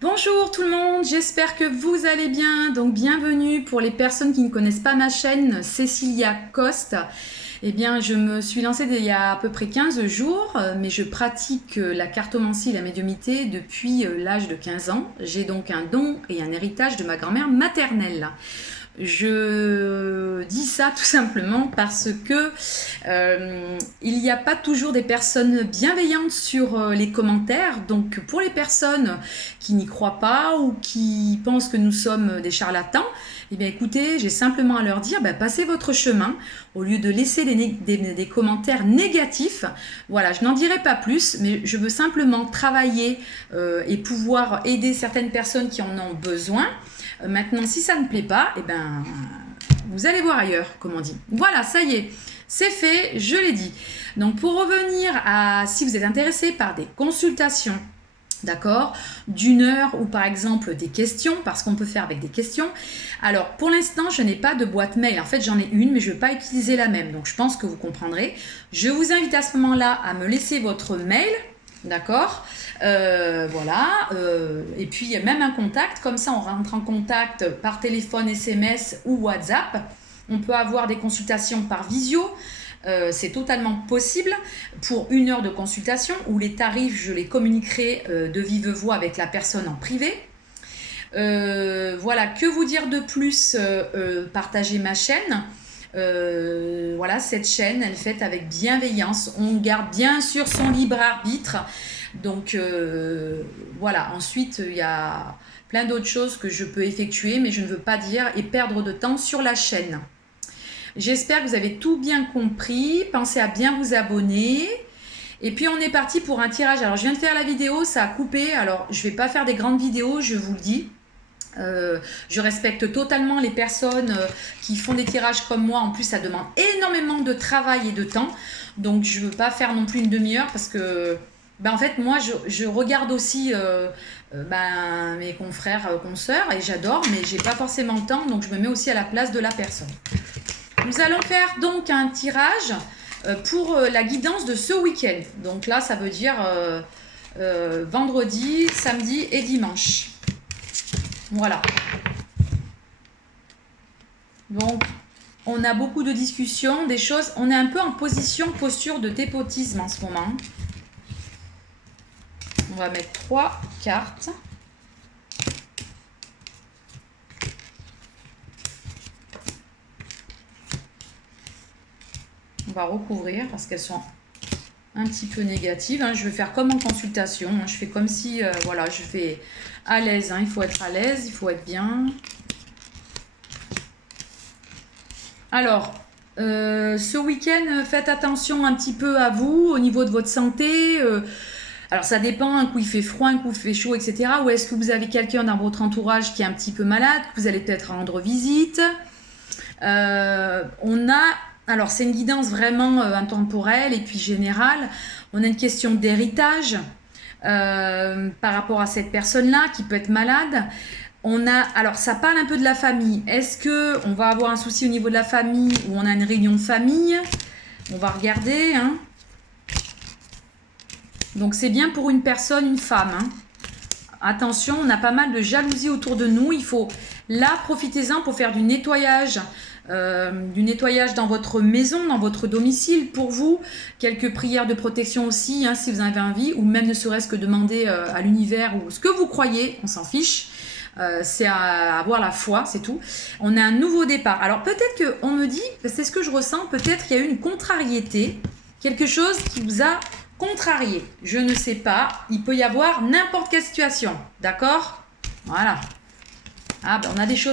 Bonjour tout le monde, j'espère que vous allez bien. Donc bienvenue pour les personnes qui ne connaissent pas ma chaîne, Cécilia Coste. Eh bien, je me suis lancée il y a à peu près 15 jours, mais je pratique la cartomancie et la médiumnité depuis l'âge de 15 ans. J'ai donc un don et un héritage de ma grand-mère maternelle. Je dis ça tout simplement parce que il n'y a pas toujours des personnes bienveillantes sur les commentaires. Donc pour les personnes qui n'y croient pas ou qui pensent que nous sommes des charlatans, eh bien écoutez, j'ai simplement à leur dire, passez votre chemin au lieu de laisser des commentaires négatifs. Voilà, je n'en dirai pas plus, mais je veux simplement travailler et pouvoir aider certaines personnes qui en ont besoin. Maintenant, si ça ne plaît pas, eh ben, vous allez voir ailleurs, comme on dit. Voilà, ça y est, c'est fait, je l'ai dit. Donc, pour revenir à si vous êtes intéressé par des consultations, d'accord, d'une heure ou par exemple des questions, parce qu'on peut faire avec des questions. Alors, pour l'instant, je n'ai pas de boîte mail. En fait, j'en ai une, mais je ne vais pas utiliser la même. Donc, je pense que vous comprendrez. Je vous invite à ce moment-là à me laisser votre mail. D'accord, voilà, et puis il y a même un contact, comme ça on rentre en contact par téléphone, SMS ou WhatsApp. On peut avoir des consultations par visio, c'est totalement possible pour 1 heure de consultation où les tarifs je les communiquerai de vive voix avec la personne en privé. Voilà, que vous dire de plus? Partagez ma chaîne. Voilà, cette chaîne, elle est faite avec bienveillance. On garde bien sûr son libre arbitre. Donc voilà, ensuite il y a plein d'autres choses que je peux effectuer, mais je ne veux pas dire et perdre de temps sur la chaîne. J'espère que vous avez tout bien compris. Pensez à bien vous abonner. Et puis on est parti pour un tirage. Alors je viens de faire la vidéo, ça a coupé. Alors je ne vais pas faire des grandes vidéos, je vous le dis. Je respecte totalement les personnes qui font des tirages comme moi. En plus, ça demande énormément de travail et de temps. Donc, je ne veux pas faire non plus une demi-heure parce que, en fait, moi, je regarde aussi mes confrères, consoeurs et j'adore, mais j'ai pas forcément le temps. Donc, je me mets aussi à la place de la personne. Nous allons faire donc un tirage pour la guidance de ce week-end. Donc là, ça veut dire vendredi, samedi et dimanche. Voilà. Donc, on a beaucoup de discussions, des choses. On est un peu en posture de dépotisme en ce moment. On va mettre 3 cartes. On va recouvrir parce qu'elles sont un petit peu négatives. Je vais faire comme en consultation. Je fais comme si, voilà, je fais à l'aise. Il faut être à l'aise, il faut être bien. Alors, ce week-end, faites attention un petit peu à vous au niveau de votre santé. Alors, ça dépend. Un coup, il fait froid, un coup, il fait chaud, etc. Ou est-ce que vous avez quelqu'un dans votre entourage qui est un petit peu malade, que vous allez peut-être rendre visite. Alors, c'est une guidance vraiment intemporelle et puis générale. On a une question d'héritage par rapport à cette personne-là qui peut être malade. Alors, ça parle un peu de la famille. Est-ce qu'on va avoir un souci au niveau de la famille ou on a une réunion de famille? On va regarder. Donc, c'est bien pour une personne, une femme. Attention, on a pas mal de jalousie autour de nous. Il faut, là, profitez-en pour faire du nettoyage dans votre maison, dans votre domicile pour vous. Quelques prières de protection aussi, si vous en avez envie, ou même ne serait-ce que demander à l'univers ou ce que vous croyez, on s'en fiche. C'est à avoir la foi, c'est tout. On a un nouveau départ. Alors peut-être qu'on me dit, c'est ce que je ressens, peut-être qu'il y a eu une contrariété, quelque chose qui vous a contrarié. Je ne sais pas, il peut y avoir n'importe quelle situation, d'accord? Voilà. On a des choses